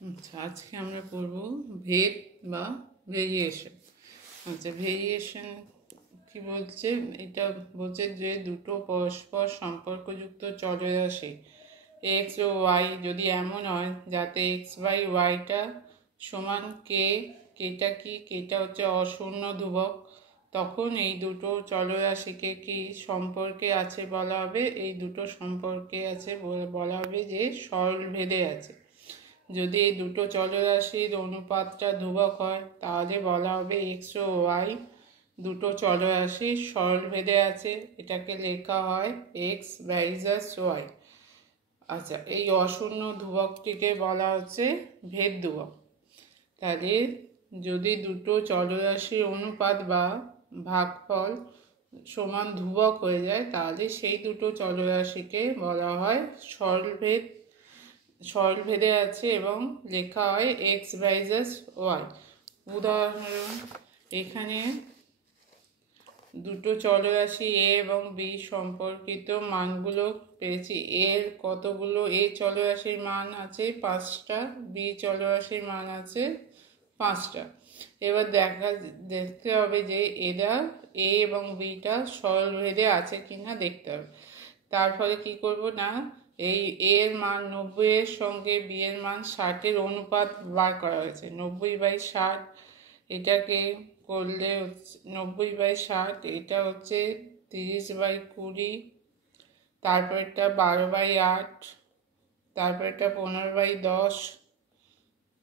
আচ্ছা, আজকে আমরা করব ভেদ বা ভেরিয়েশন। আচ্ছা, ভেরিয়েশন কি বলছে? এটা বলছে যে দুটো পরস্পর সম্পর্কযুক্ত চলরাশি এক্স ও ওয়াই যদি এমন হয় যাতে এক্স বাই ওয়াইটা সমান কে, কেটা কি, কেটা হচ্ছে অশূন্য ধ্রুবক, তখন এই দুটো চলরাশিকে কি সম্পর্কে আছে বলা হবে? এই দুটো সম্পর্কে আছে বলা হবে যে সরলভেদে আছে। যদি এই দুটো চলরাশির অনুপাতটা ধ্রুবক হয় তাহলে বলা হবে এক্স ও ওয়াই দুটো চলরাশি সরলভেদে আছে, এটাকে লেখা হয় এক্স ভার্সাস ওয়াই। আচ্ছা, এই অশূন্য ধ্রুবকটিকে বলা হচ্ছে ভেদ ধ্রুবক। তাহলে যদি দুটো চলরাশির অনুপাত বা ভাগফল সমান ধ্রুবক হয়ে যায় তাহলে সেই দুটো চলরাশিকে বলা হয় সরলভেদ, সরলভেদে আছে এবং লেখা হয় এক্স ভার্সাস ওয়াই। উদাহরণ, এখানে দুটো চলরাশি এ এবং বি সম্পর্কিত মানগুলো পেয়েছি। এর কতগুলো, এ চলরাশির মান আছে 5টা, বি চলরাশির মান আছে 5টা। এবার দেখতে হবে যে এরা এ এবং বিটা সরলভেদে আছে কিনা দেখতে হবে। তার ফলে কি করব না, এই এর মান 90-এর সঙ্গে বি এর মান 60-এর অনুপাত বার করা হয়েছে। 90/60 এটাকে করলে 90/60 এটা হচ্ছে 30/20, তারপর এটা 12/8, তারপর এটা 15/10,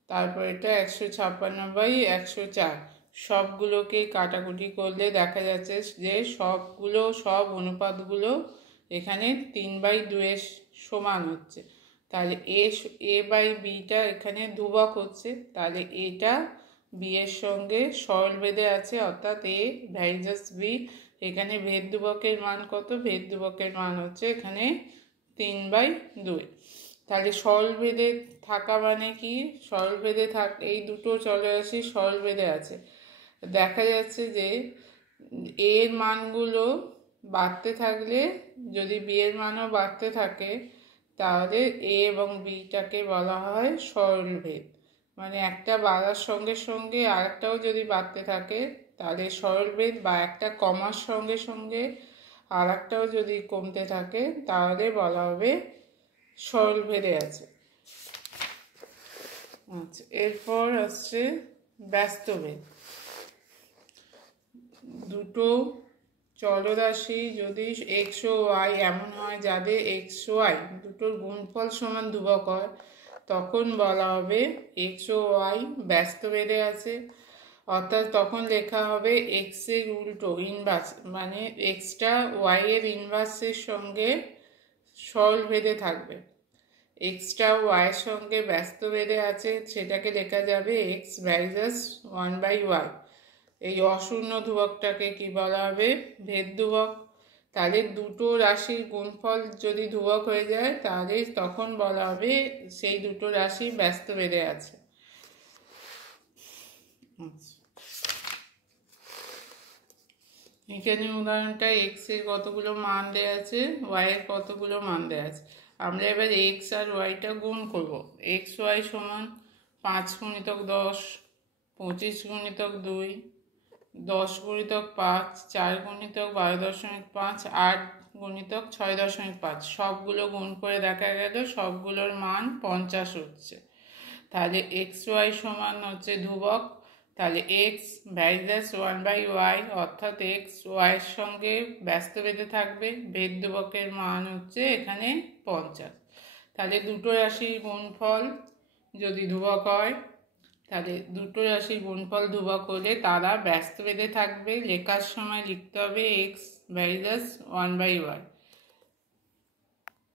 তারপর এটা 156/104। সবগুলোকে কাটাকুটি করলে দেখা যাচ্ছে যে সব অনুপাতগুলো এখানে 3/2 সমান হচ্ছে। তাহলে এ বাই বিটা এখানে ধ্রুবক হচ্ছে, তাহলে এটা বি এর সঙ্গে সরলভেদে আছে, অর্থাৎ এ ভার্সাস বি। এখানে ভেদ ধ্রুবকের মান কত? ভেদ ধ্রুবকের মান হচ্ছে এখানে 3/2। তাহলে সরলভেদে থাকা মানে কি? সরলভেদে এই দুটো চলরাশি সরলভেদে আছে। দেখা যাচ্ছে যে এর মানগুলো বাড়তে থাকলে, যদি বি এর মানও বাড়তে থাকে তাহলে এ এবং বিটাকে বলা হয় সরলভেদ। মানে একটা বাড়ার সঙ্গে সঙ্গে আরেকটাও যদি বাড়তে থাকে তাহলে সরলভেদ, বা একটা কমার সঙ্গে সঙ্গে আর একটাও যদি কমতে থাকে তাহলে বলা হবে সরলভেদে আছে। আচ্ছা, এরপর আসছে ব্যস্তভেদ। দুটো চলরাশি যদি এক্স ও ওয়াই এমন হয় যাদের এক্স ওয়াই দুটোর গুণফল সমান ধ্রুবক হয় তখন বলা হবে এক্স ও ওয়াই ব্যস্তভেদে আছে। অর্থাৎ তখন লেখা হবে এক্স এর উল্টো, ইনভার্স, মানে এক্সটা ওয়াই এর ইনভার্সের সঙ্গে সরলভেদে থাকবে। এক্সটা ওয়াইয়ের সঙ্গে ব্যস্তভেদে আছে, সেটাকে লেখা যাবে এক্স ভার্সাস 1/y। এই অশূন্য ধ্রুবকটাকে কি বলা হবে? ভেদ ধ্রুবক। তাহলে দুটো রাশির গুণফল যদি ধ্রুবক হয়ে যায় তাহলে তখন বলা হবে সেই দুটো রাশি ব্যস্তভেদে আছে। এখানে উদাহরণটা এক্স এর কতগুলো মান দেওয়া আছে, ওয়াই এর কতগুলো মান দেওয়া আছে। আমরা এবার এক্স আর ওয়াইটা গুণ করব। এক্স ওয়াই সমান 5 × 10, 25 × 2, 10 × 5, 4 × 12.5, 8 × 6.5। সবগুলো গুণ করে দেখা গেল সবগুলোর মান 50 হচ্ছে। তাহলে এক্স ওয়াই সমান হচ্ছে ধ্রুবক, তাহলে এক্স ভার্সাস 1/y, অর্থাৎ এক্স ওয়াইয়ের সঙ্গে ব্যস্তভেদে থাকবে। ভেদ ধ্রুবকের মান হচ্ছে এখানে 50। তাহলে দুটো রাশির গুণফল যদি ধ্রুবক হয় তাহলে দুটো রাশির গুণফল ধ্রুবক হলে তারা ব্যস্তভেদে থাকবে। লেখার সময় লিখতে হবে এক্স ভার্সাস 1/y।